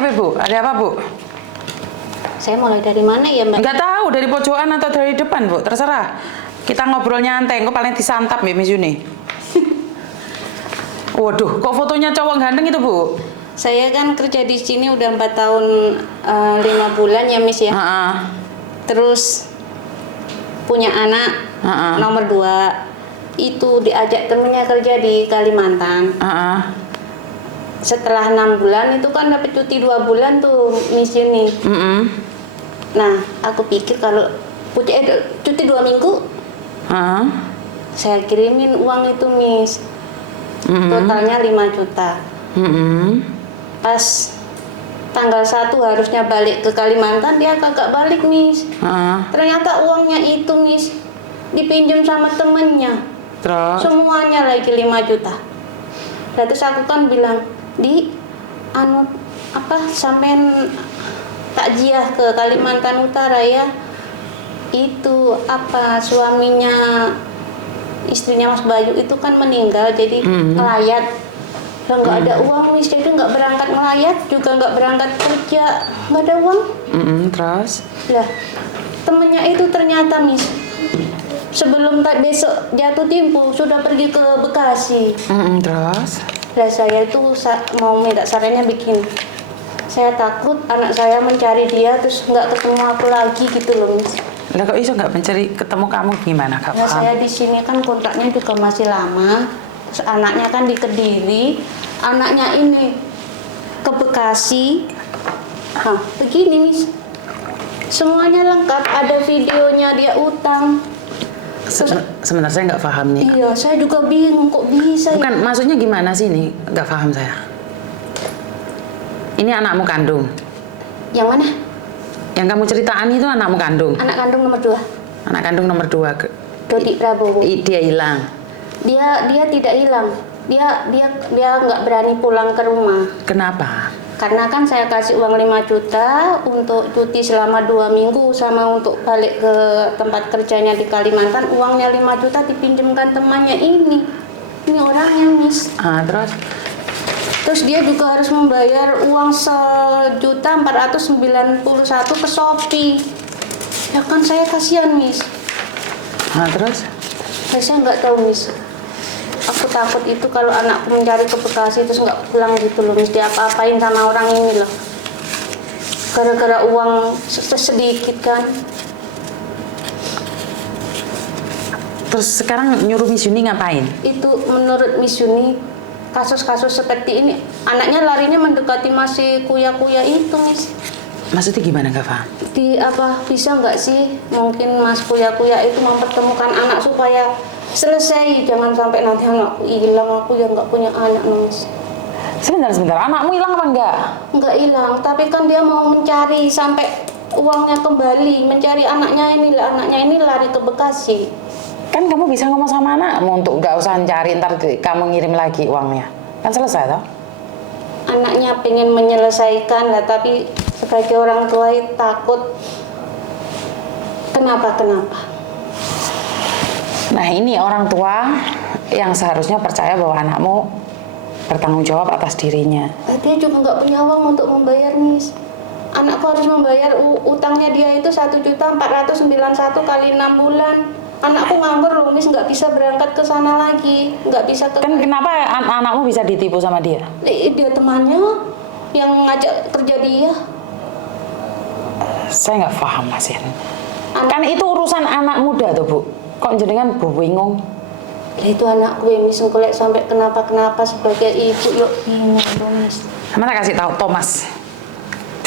KTP Bu, ada apa Bu? Saya mulai dari mana ya Mbak? Nggak tahu, dari pojokan atau dari depan Bu, terserah. Kita ngobrol nyantai, kok paling disantap ya Miss Yuni. Waduh, kok fotonya cowok ganteng itu Bu? Saya kan kerja di sini udah 4 tahun 5 bulan ya Miss ya. Terus punya anak nomor 2 itu diajak temennya kerja di Kalimantan. Setelah 6 bulan itu kan dapat cuti 2 bulan tuh Miss Yuni. Nah aku pikir kalau cuti 2 minggu saya kirimin uang itu Miss. Totalnya 5 juta. Pas tanggal 1 harusnya balik ke Kalimantan, dia kagak balik Miss. Ternyata uangnya itu Miss dipinjam sama temennya. Terus? Semuanya lagi 5 juta. Nah, terus aku kan bilang, di sampean takziah ke Kalimantan Utara ya. Itu suaminya istrinya Mas Bayu itu kan meninggal jadi ngelayat. Nggak ada uang Miss, jadi nggak berangkat ngelayat juga nggak berangkat kerja, nggak ada uang. Terus? Lah temennya itu ternyata Miss sebelum besok jatuh tempo sudah pergi ke Bekasi. Terus? Lah saya itu mau minta sarannya bikin. Saya takut anak saya mencari dia terus nggak ketemu aku lagi gitu loh Miss. Lah kok iso nggak mencari ketemu kamu gimana Kak? Nah, saya di sini kan kontraknya juga masih lama. Terus anaknya kan di Kediri, anaknya ini ke Bekasi. Nah, begini Miss. Semuanya lengkap, ada videonya dia utang. Sebentar saya nggak paham nih. Iya, saya juga bingung kok bisa. Bukan, maksudnya gimana sih ini? Nggak paham saya. Ini anakmu kandung? Yang mana? Yang kamu ceritaan itu anakmu kandung? Anak kandung nomor 2. Anak kandung nomor 2. Dodi Prabowo. Dia hilang? Dia tidak hilang. Dia nggak berani pulang ke rumah. Kenapa? Karena kan saya kasih uang 5 juta untuk cuti selama 2 minggu sama untuk balik ke tempat kerjanya di Kalimantan. Uangnya 5 juta dipinjamkan temannya ini. Ini orangnya Miss. Terus dia juga harus membayar uang 1.491.000 ke Shopee. Ya kan saya kasihan Miss. Terus? Saya nggak tahu Miss. Aku takut itu kalau anakku mencari ke Bekasi terus nggak pulang gitu loh Miss. Diapa-apain sama orang ini loh. Gara-gara uang sedikit kan. Terus sekarang nyuruh Miss Yuni ngapain? Itu menurut Miss Yuni kasus-kasus seperti ini anaknya larinya mendekati masih kuya-kuya itu Miss. Maksudnya gimana nggak paham? Bisa nggak sih mungkin Mas kuya-kuya itu mempertemukan anak supaya selesai, jangan sampai nanti anakku hilang, aku yang nggak punya anak Miss. Sebentar, anakmu hilang apa enggak? Nggak hilang, tapi kan dia mau mencari sampai uangnya kembali, mencari anaknya ini lari ke Bekasi. Kan kamu bisa ngomong sama anakmu untuk nggak usah cari, ntar kamu ngirim lagi uangnya. Kan selesai toh? Anaknya pengen menyelesaikan lah, tapi sebagai orang tua takut. Kenapa? Nah ini orang tua yang seharusnya percaya bahwa anakmu bertanggung jawab atas dirinya. Dia juga nggak punya uang untuk membayar Miss. Anakku harus membayar utangnya dia itu 1.491.000 kali 6 bulan. Anakku nganggur loh Miss, nggak bisa berangkat ke sana lagi, nggak bisa ke. Kan kenapa anakmu bisa ditipu sama dia? Dia temannya yang ngajak kerja dia. Saya nggak paham Mas Yan. Kan itu urusan anak muda tuh Bu. Kok jenengan bingung? Lah itu anakku ya Miss, engko lek sampai kenapa-kenapa sebagai ibu yuk bingung loh Miss. Mana kasih tahu Thomas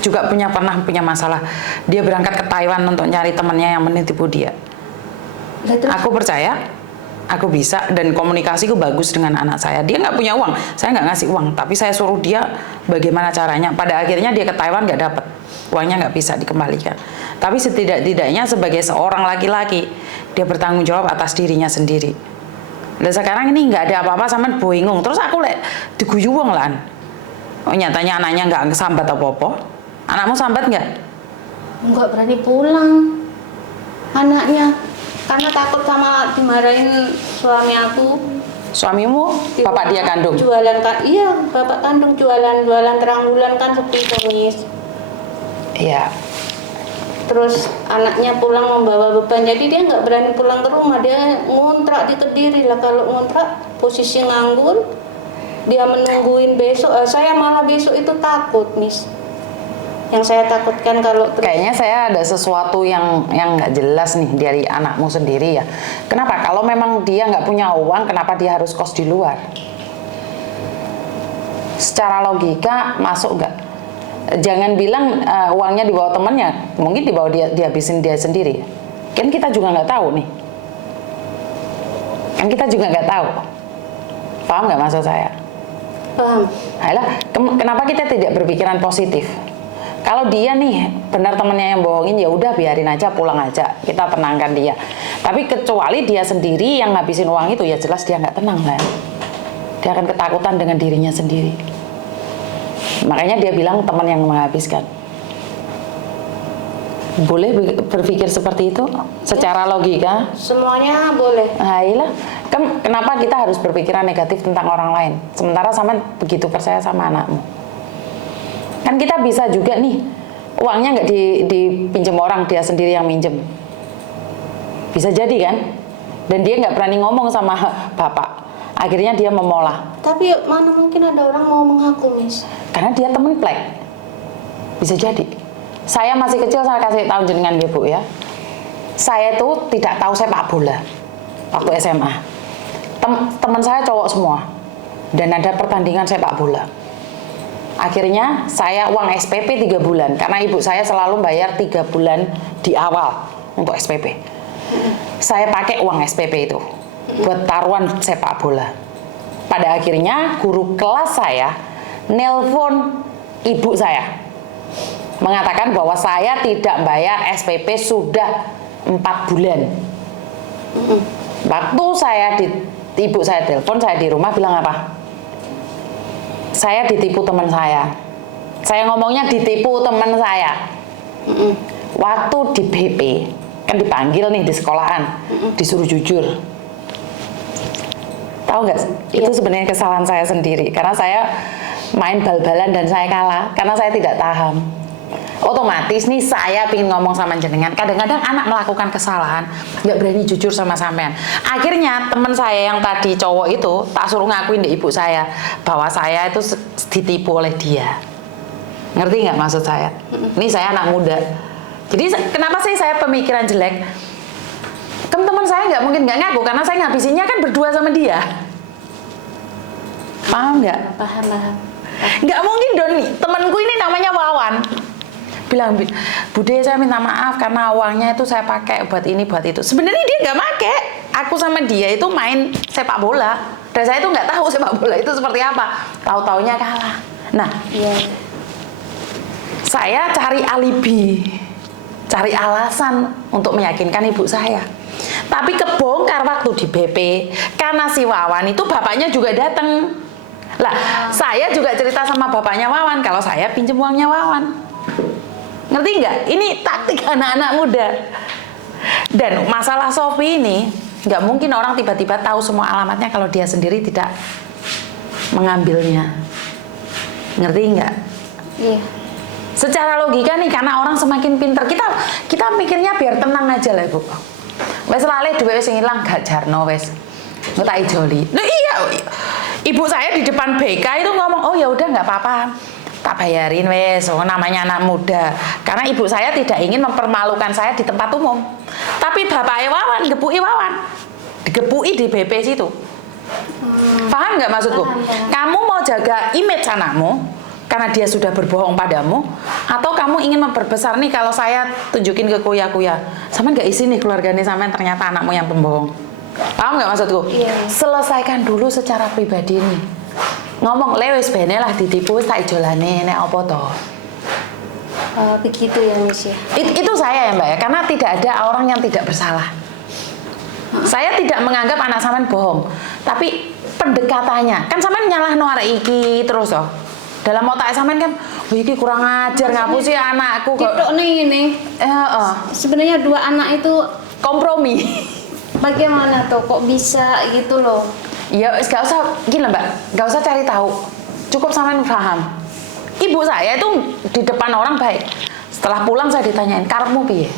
juga pernah punya masalah. Dia berangkat ke Taiwan untuk nyari temannya yang menitipu dia. Aku percaya, aku bisa, dan komunikasiku bagus dengan anak saya. Dia nggak punya uang, saya nggak ngasih uang, tapi saya suruh dia bagaimana caranya. Pada akhirnya dia ke Taiwan nggak dapat, uangnya nggak bisa dikembalikan. Tapi setidak-tidaknya sebagai seorang laki-laki, dia bertanggung jawab atas dirinya sendiri. Dan sekarang ini nggak ada apa-apa sama bingung. Terus aku diguyu wong lan. Oh nyatanya anaknya nggak sambat apa-apa. Anakmu sambat nggak? Nggak berani pulang anaknya. Karena takut sama dimarahin suami aku. Suamimu bapak dia kandung? Jualan kan, iya bapak kandung jualan terang bulan kan seperti itu Miss. Iya. Terus anaknya pulang membawa beban, jadi dia nggak berani pulang ke rumah, dia ngontrak di Kediri lah. Kalau ngontrak posisi nganggur, dia menungguin besok. Saya malah besok itu takut Miss. Yang saya takutkan kalau kayaknya saya ada sesuatu yang nggak jelas nih dari anakmu sendiri ya. Kenapa? Kalau memang dia nggak punya uang, kenapa dia harus kos di luar? Secara logika masuk nggak? Jangan bilang uangnya dibawa temannya, mungkin dibawa dihabisin dia sendiri. Kan kita juga nggak tahu nih. Kan kita juga nggak tahu. Paham nggak maksud saya? paham. Ayolah, kenapa kita tidak berpikiran positif? Kalau dia nih benar temennya yang bohongin, ya udah biarin aja, pulang aja, kita tenangkan dia. Tapi kecuali dia sendiri yang ngabisin uang itu, ya jelas dia nggak tenang lah. Dia akan ketakutan dengan dirinya sendiri. Makanya dia bilang teman yang menghabiskan. Boleh berpikir seperti itu secara logika? Semuanya boleh. Ayolah, kenapa kita harus berpikiran negatif tentang orang lain? Sementara sama begitu percaya sama anakmu. Kan kita bisa juga nih, uangnya nggak dipinjam orang, dia sendiri yang minjem. Bisa jadi kan? Dan dia nggak berani ngomong sama bapak. Akhirnya dia memolah. Tapi mana mungkin ada orang mau mengaku, Miss? Karena dia temen plek. Bisa jadi. Saya masih kecil, saya kasih tahu jenengan ya Bu ya. Saya tuh tidak tahu sepak bola waktu SMA. Teman saya cowok semua. Dan ada pertandingan sepak bola. Akhirnya saya uang SPP 3 bulan. Karena ibu saya selalu bayar 3 bulan di awal untuk SPP. Saya pakai uang SPP itu buat taruhan sepak bola. Pada akhirnya guru kelas saya nelpon ibu saya mengatakan bahwa saya tidak bayar SPP sudah 4 bulan. Waktu ibu saya telepon, saya di rumah bilang apa? Saya ditipu teman saya. Saya ngomongnya ditipu teman saya. Waktu di BP kan dipanggil nih di sekolahan, disuruh jujur. Tahu nggak? Itu sebenarnya kesalahan saya sendiri karena saya main bal-balan dan saya kalah karena saya tidak paham. Otomatis nih saya pingin ngomong sama jenengan. Kadang-kadang anak melakukan kesalahan nggak berani jujur sama sampean. Akhirnya teman saya yang tadi cowok itu tak suruh ngakuin di ibu saya bahwa saya itu ditipu oleh dia. Ngerti nggak maksud saya? Ini saya anak muda. Jadi kenapa sih saya pemikiran jelek? Teman-teman saya nggak mungkin nggak ngaku karena saya ngabisinnya kan berdua sama dia. Paham nggak? Paham. Nggak mungkin dong, temanku ini namanya Wawan. Bilang, Bude saya minta maaf karena uangnya itu saya pakai buat ini buat itu. Sebenarnya dia nggak pakai. Aku sama dia itu main sepak bola. Dan saya itu nggak tahu sepak bola itu seperti apa. Tahu-taunya kalah. Nah, saya cari alibi, cari alasan untuk meyakinkan ibu saya. Tapi kebongkar waktu di BP karena si Wawan itu bapaknya juga datang. Lah, saya juga cerita sama bapaknya Wawan kalau saya pinjam uangnya Wawan. Ngerti nggak? Ini taktik anak-anak muda. Dan masalah Sophie ini nggak mungkin orang tiba-tiba tahu semua alamatnya kalau dia sendiri tidak mengambilnya. Ngerti nggak? Iya. Secara logika nih, karena orang semakin pinter, kita mikirnya biar tenang aja lah Bu. Wes lali duwe sing ilang gak jarno wes. Engko tak ijoli. Nah iya. Ibu saya di depan BK itu ngomong, "Oh ya udah nggak apa-apa. Tak bayarin wes." Oh, namanya anak muda. Karena ibu saya tidak ingin mempermalukan saya di tempat umum. Tapi bapaknya Wawan, gepuki Wawan. Digepuki di BP situ. Paham nggak maksudku? Paham. Kamu mau jaga image anakmu karena dia sudah berbohong padamu, atau kamu ingin memperbesar nih kalau saya tunjukin ke kuya-kuya, sama nggak isi nih keluarganya sama ternyata anakmu yang pembohong. Paham nggak maksudku? Iya. Selesaikan dulu secara pribadi nih. Ngomong lewes bene lah ditipu tak ijolane nek apa toh. Begitu ya Miss ya. Itu saya ya Mbak ya, karena tidak ada orang yang tidak bersalah. Saya tidak menganggap anak sampean bohong, tapi pendekatannya kan sampean nyalahno arek iki terus toh. Dalam otak sampean kan, "Oh iki kurang ajar ngapusi anakku kok." Gitu nih ini. Sebenarnya dua anak itu Kompromi. bagaimana tuh kok bisa gitu loh? Ya, gak usah gila Mbak, gak usah cari tahu. Cukup sampean paham. Ibu saya itu di depan orang baik. Setelah pulang saya ditanyain, karepmu piye?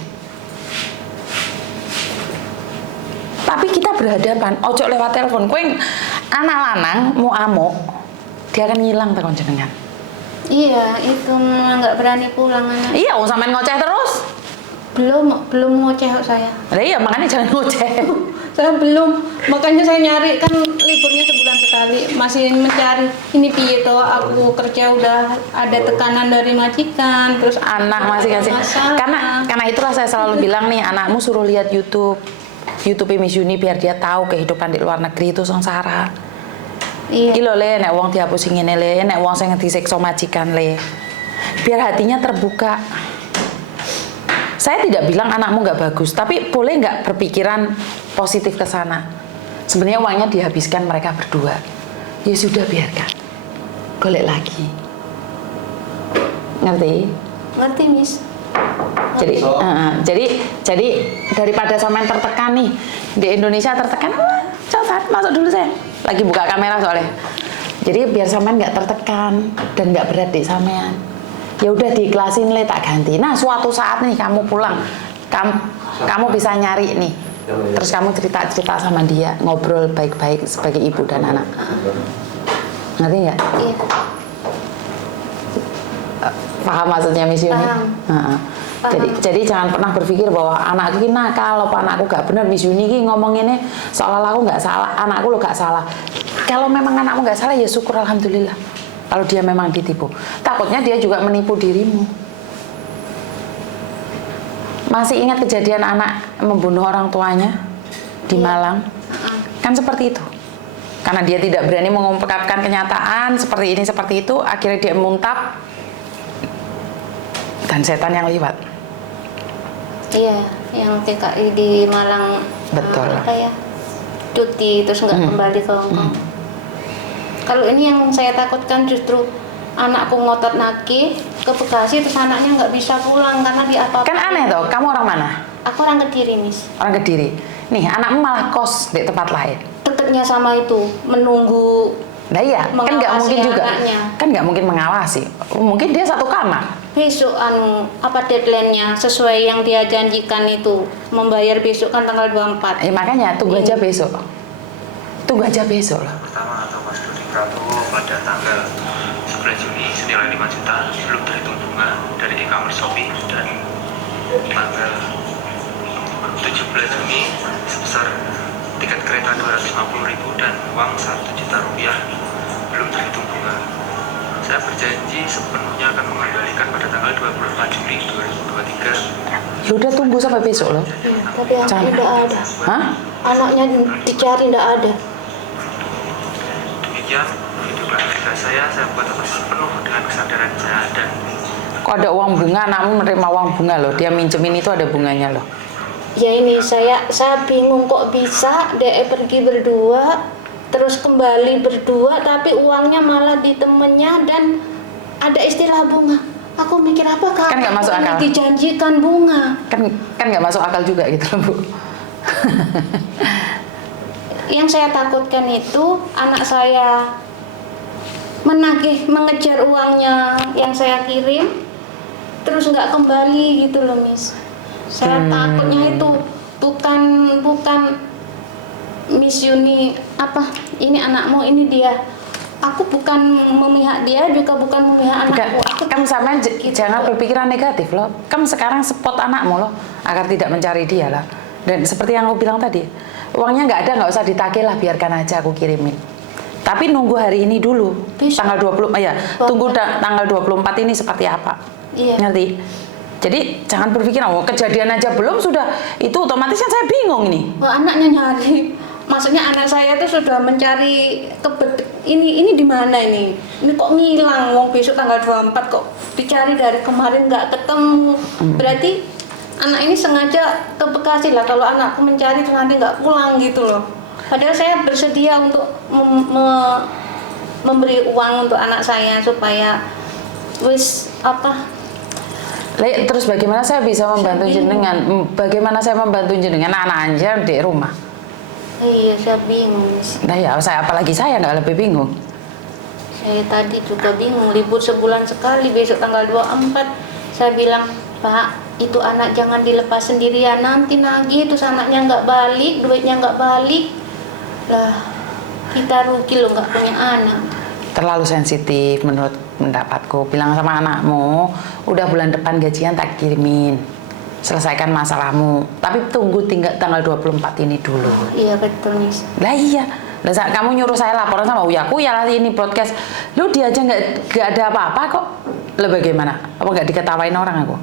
Tapi kita berhadapan, ojo lewat telepon. Kowe anak lanang mau amuk, dia akan ngilang tekan jenengan. Iya, itu malah nggak berani pulang anak. Iya, sampean ngoceh terus. Belum ngoceh kok saya. Lah iya, makanya jangan ngoceh. Saya belum, makanya saya nyari, kan liburnya sebulan sekali, masih mencari ini piye toh, aku kerja udah ada tekanan dari majikan, terus Anak masih kasih. Karena itulah saya selalu bilang nih, anakmu suruh lihat YouTube Miss Yuni biar dia tahu kehidupan di luar negeri itu sengsara. Iya. Iki lho le, nek wong dihapusi ngene le, nek wong sing disiksa majikan le. Biar hatinya terbuka. Saya tidak bilang anakmu nggak bagus, tapi boleh nggak berpikiran positif ke sana. Sebenarnya uangnya dihabiskan mereka berdua. Ya sudah biarkan. Golek lagi. Ngerti? Ngerti, Miss. Jadi daripada sampean tertekan nih di Indonesia tertekan, coba masuk dulu saya. Lagi buka kamera soalnya. Jadi biar sampean nggak tertekan dan nggak berat di sampean. Ya udah diikhlasin le, tak ganti. Nah suatu saat nih kamu pulang, kamu bisa nyari nih. Terus kamu cerita sama dia, ngobrol baik-baik sebagai ibu dan anak. Ngerti nggak? Iya. Paham maksudnya Miss Yuni? Paham. Jadi jangan pernah berpikir bahwa anakku ini nakal, apa anakku gak benar. Miss Yuni ini ngomong ini seolah-olah aku gak salah, anakku lo gak salah. Kalau memang anakmu gak salah ya syukur alhamdulillah. Kalau dia memang ditipu, takutnya dia juga menipu dirimu. Masih ingat kejadian anak membunuh orang tuanya di Malang? Kan seperti itu. Karena dia tidak berani mengungkapkan kenyataan seperti ini seperti itu, akhirnya dia muntap dan setan yang liwat. Iya, yang TKI di Malang. Betul. Apa ya? Cuti terus nggak kembali ke Hongkong. Kalau ini yang saya takutkan justru anakku ngotot nagih ke Bekasi terus anaknya nggak bisa pulang karena di apa-apa. Kan aneh toh, kamu orang mana? Aku orang Kediri, Miss. Orang Kediri. Nih, anakmu malah kos di tempat lain. Deketnya sama itu, menunggu. Nah iya, kan nggak mungkin juga. Anaknya. Kan nggak mungkin mengawasi. Mungkin dia satu kamar. Besok apa deadline-nya sesuai yang dia janjikan itu, membayar besok kan tanggal 24. Makanya tunggu aja besok. Tunggu aja besok loh. Pertama atau Mas Dodi Pratowo pada tanggal 11 Juni senilai 5 juta belum terhitung bunga dari e-commerce Shopee, dan tanggal 17 Juni sebesar tiket kereta 250.000 dan uang 1 juta rupiah belum terhitung bunga. Saya berjanji sepenuhnya akan mengembalikan pada tanggal 24 Juli 2023. Ya udah tunggu sampai besok loh. Tapi anaknya tidak ada. Hah? Anaknya dicari tidak ada. Demikian video klarifikasi saya buat atas penuh dengan kesadaran saya. Dan Kok ada uang bunga, anakmu menerima uang bunga loh. Dia minjemin itu ada bunganya loh. Ya ini saya bingung kok bisa DE pergi berdua terus kembali berdua tapi uangnya malah di temennya dan ada istilah bunga. Aku mikir apa Kak? Kan nggak masuk akal. Dijanjikan bunga. Kan nggak masuk akal juga gitu loh Bu. Yang saya takutkan itu anak saya mengejar uangnya yang saya kirim terus nggak kembali gitu loh Miss. Saya takutnya itu bukan Miss Yuni apa ini anakmu ini dia. Aku bukan memihak dia juga bukan memihak anakku. Kamu sama jangan berpikiran negatif loh. Kamu sekarang spot anakmu loh agar tidak mencari dia lah. Dan seperti yang aku bilang tadi, uangnya nggak ada, nggak usah ditagih lah, biarkan aja aku kirimin. Tapi nunggu hari ini dulu, Besok. tanggal 20 ya, tunggu tanggal 24 ini seperti apa. Iya. Ngerti? Jadi jangan berpikir, oh kejadian aja belum sudah, itu otomatis kan saya bingung ini. Oh, anaknya nyari. Maksudnya anak saya tuh sudah mencari ini di mana ini? Ini kok ngilang, wong besok tanggal 24 kok dicari dari kemarin nggak ketemu. Berarti anak ini sengaja ke Bekasi lah kalau anakku mencari terus nanti nggak pulang gitu loh. Padahal saya bersedia untuk memberi uang untuk anak saya supaya Terus bagaimana saya bisa membantu jenengan? Bagaimana saya membantu jenengan anak aja di rumah? Iya, saya bingung, Miss. Nah ya, apalagi saya nggak lebih bingung. Saya tadi juga bingung, libur sebulan sekali, besok tanggal 24. Saya bilang, Pak, itu anak jangan dilepas sendirian, nanti nagih terus anaknya nggak balik, duitnya nggak balik. Lah, kita rugi loh nggak punya anak. Terlalu sensitif menurut pendapatku. Bilang sama anakmu, udah bulan depan gajian tak kirimin. Selesaikan masalahmu. Tapi tunggu tanggal 24 ini dulu. Iya betul, Miss. Lah iya. Lah kamu nyuruh saya laporan sama Uya lah ini podcast. Lu dia aja nggak ada apa-apa kok. Lah bagaimana? Apa nggak diketawain orang aku?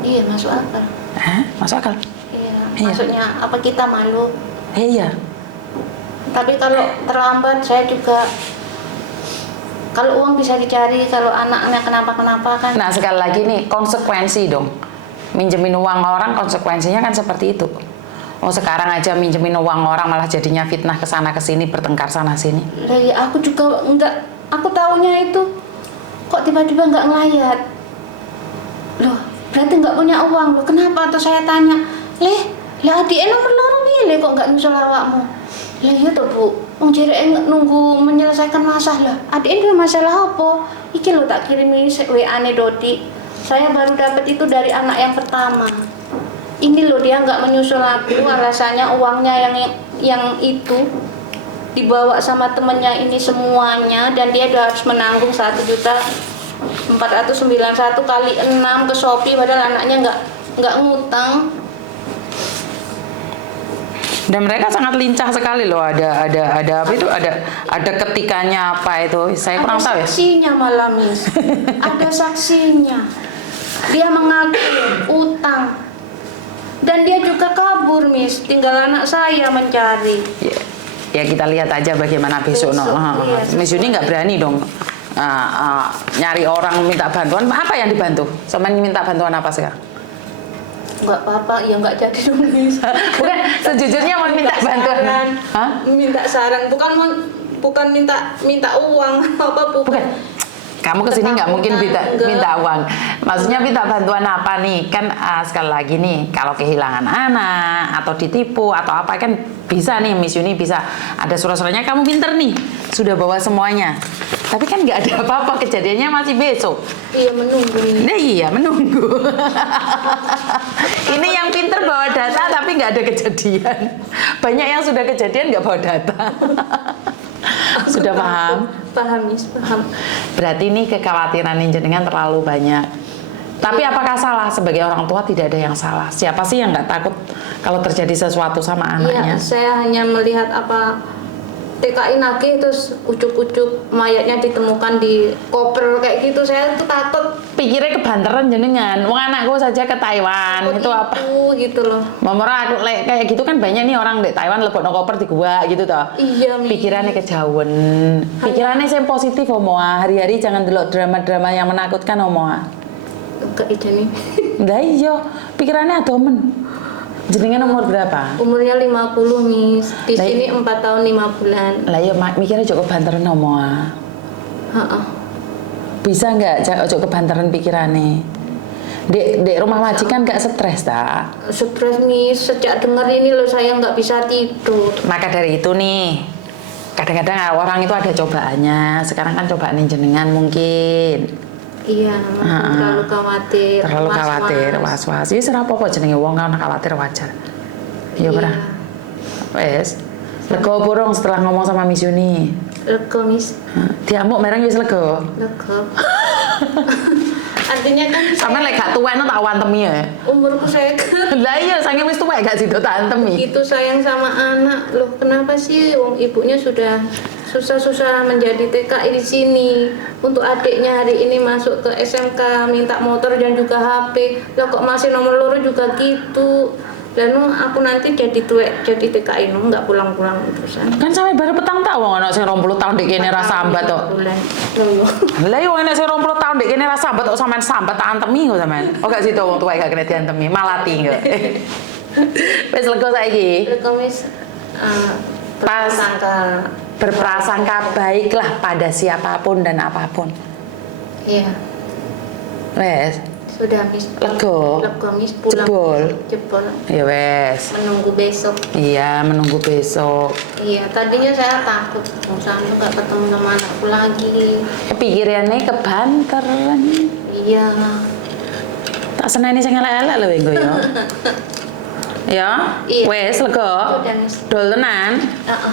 Iya, masuk akal. Hah? Masuk akal? Iya, Iya. maksudnya apa kita malu? Iya. Tapi kalau terlambat saya juga, kalau uang bisa dicari, kalau anaknya kenapa-kenapa kan. Nah sekali lagi nih, konsekuensi dong. Minjemin uang orang konsekuensinya kan seperti itu. Oh sekarang aja minjemin uang orang malah jadinya fitnah kesana kesini, bertengkar sana sini. Dari aku juga enggak, aku taunya itu kok tiba-tiba enggak ngelayat. Loh, berarti enggak punya uang. Loh, kenapa? Atau saya tanya, lah adik nomor loro piye kok enggak nyusul awakmu? Lah iya toh, Bu. Wong jereke nunggu menyelesaikan masalah. Adik ini masalah apa? Iki lho tak kirimi WA-ne Dodi. Saya baru dapat itu dari anak yang pertama. Ini loh dia nggak menyusul aku, alasannya uangnya yang itu dibawa sama temennya ini semuanya, dan dia harus menanggung 1.491 kali 6 ke Shopee, padahal anaknya nggak ngutang. Dan mereka sangat lincah sekali loh. Ada apa itu? Ada ketikanya apa itu? Saya kurang tahu ya. Ada saksinya malah, Miss. Ada saksinya. Dia mengaku utang. Dan dia juga kabur, Miss. Tinggal anak saya mencari. Ya kita lihat aja bagaimana besok. Iya, Miss Yuni nggak berani dong nyari orang minta bantuan. Apa yang dibantu? Sama minta bantuan apa sekarang? Nggak apa-apa, ya nggak jadi dong, Miss. Bukan, sejujurnya mau minta bantuan. Hah? Minta saran, bukan minta uang apa Bukan. Kamu kesini nggak mungkin minta uang. Maksudnya minta bantuan apa nih? Kan sekali lagi nih, kalau kehilangan anak atau ditipu atau apa kan bisa nih, Miss Yuni bisa ada surat-suratnya. Kamu pinter nih, sudah bawa semuanya. Tapi kan nggak ada apa-apa, kejadiannya masih besok. Iya, menunggu. Nah, iya menunggu. Ini yang pinter bawa data tapi nggak ada kejadian. Banyak yang sudah kejadian nggak bawa data. Sudah paham? Paham, Miss, paham. Berarti ini kekhawatiran jenengan terlalu banyak. Tapi apakah salah? Sebagai orang tua tidak ada yang salah. Siapa sih yang nggak takut kalau terjadi sesuatu sama anaknya? Iya, saya hanya melihat apa TKI nagih terus ucuk-ucuk mayatnya ditemukan di koper kayak gitu. Saya tuh takut. Pikirnya kebanteran jenengan. Wong anakku saja ke Taiwan. Itu apa? Gitu loh. Mamora aku kayak gitu kan banyak nih orang di Taiwan lebokno koper di gua gitu toh. Iya, Miss. Pikirannya kejauhan. Pikirannya saya positif omoa. Hari-hari jangan delok drama-drama yang menakutkan omoa. Enggak nih. Nggak iya, pikirannya adomen. Jenengan umur berapa? Umurnya 50, Miss. Di sini 4 tahun 5 bulan. Lah ya mikirnya cukup banteran omoa. Heeh. Bisa nggak cukup kebanteran pikirannya? Di rumah majikan nggak stres tak? Stres, Miss. Sejak dengar ini loh saya nggak bisa tidur. Maka dari itu nih, kadang-kadang orang itu ada cobaannya. Sekarang kan cobaan jenengan mungkin. Iya, terlalu khawatir. Terlalu was-was. khawatir, was-was. Ini serap apa jenenge wong kan khawatir wajar. Iya ora? Wes. Lega burung setelah ngomong sama Miss Yuni. Lega, Miss. Diamuk mereng wis lega. Lega. Artinya kan Sampe lek gak tuwek tak wantemi ya. umurku saya kan Lah iya, saking wis tuwek gak sido tak antemi. begitu sayang sama anak. Loh, kenapa sih wong ibunya sudah susah-susah menjadi TKI di sini, untuk adiknya hari ini masuk ke SMK minta motor dan juga HP. Lah kok masih nomor loro juga gitu. Dan aku nanti jadi tuwek jadi TKI nggak pulang-pulang terusan. Kan sampe bare petang ta wong ana sing 20 tahun ndek kene ra sambat tok. Lah yo ana sing 20 tahun ndek kene ra sambat tok sampean sambat tak antemi kok sampean. Oh gak situ wong tuwek gak kena diantemi, malati kok. Wis lega saiki. Lega, Miss. Pas Prasangka. Berprasangka baiklah pada siapapun dan apapun. Iya. Wes. Sudah mis. Lego. Lego mis pulang. Jebol. Jebol. Ya wes. Menunggu besok. Iya, menunggu besok. Iya, tadinya saya takut mau sampai nggak ketemu sama anakku lagi. Pikirannya kebanter. Iya. Tak seneni sing elek-elek lho engko ya. Ya, Iya. wes lega. Sudah mis. Dol tenan. Heeh.